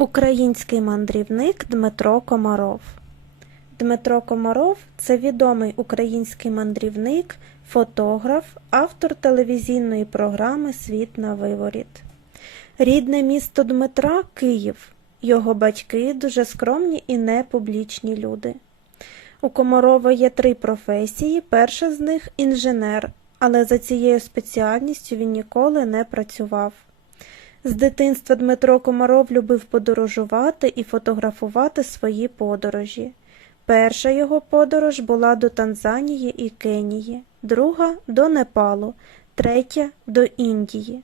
Український мандрівник Дмитро Комаров Дмитро Комаров це відомий український мандрівник, фотограф, автор телевізійної програми Світ на виворіт. Рідне місто Дмитра Київ. Його батьки дуже скромні і непублічні люди. У Комарова є три професії. Перша з них інженер, але за цією спеціальністю він ніколи не працював. З дитинства Дмитро Комаров любив подорожувати і фотографувати свої подорожі. Перша його подорож була до Танзанії і Кенії, друга до Непалу, третя до Індії.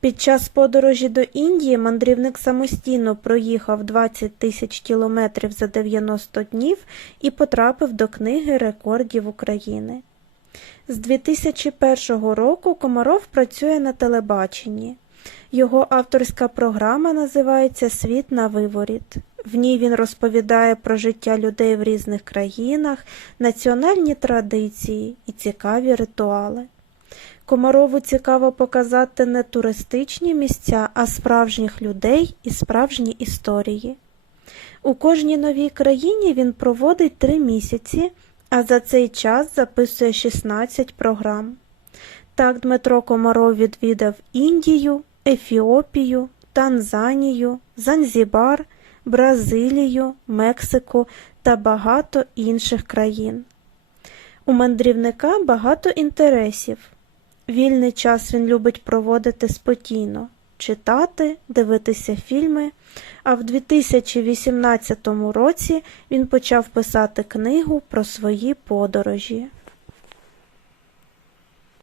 Під час подорожі до Індії мандрівник самостійно проїхав 20 тисяч кілометрів за 90 днів і потрапив до книги рекордів України. З 2001 року Комаров працює на телебаченні. Його авторська програма називається Світ на виворіт. В ній він розповідає про життя людей в різних країнах, національні традиції і цікаві ритуали. Комарову цікаво показати не туристичні місця, а справжніх людей і справжні історії. У кожній новій країні він проводить три місяці, а за цей час записує 16 програм. Так Дмитро Комаров відвідав Індію, Ефіопію, Танзанію, Занзібар, Бразилію, Мексику та багато інших країн. У мандрівника багато інтересів. Вільний час він любить проводити спокійно, читати, дивитися фільми, а в 2018 році він почав писати книгу про свої подорожі.